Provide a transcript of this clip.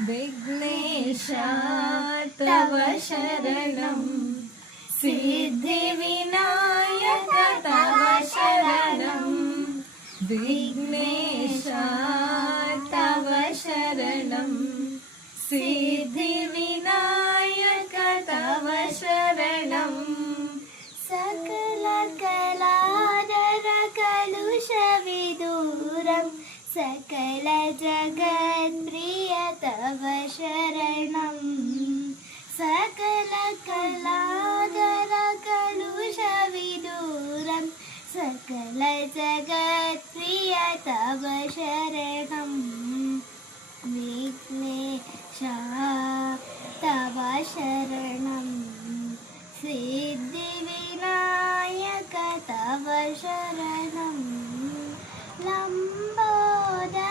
विघ्नेश तव शरणं सिद्धिविनायक तव शरणं विघ्नेश तव शरणं सिद्धिविनायक तव शरणं सकल कलाधर कलुषविदूरं सकल जगत्प्रिय तव शरणं सकल कलाधर कलुषविदूरं सकल जगत्प्रिय तव शरणं विघ्नेश तव शरणं सिद्धिविनायक तव शरणं लम्बोदरने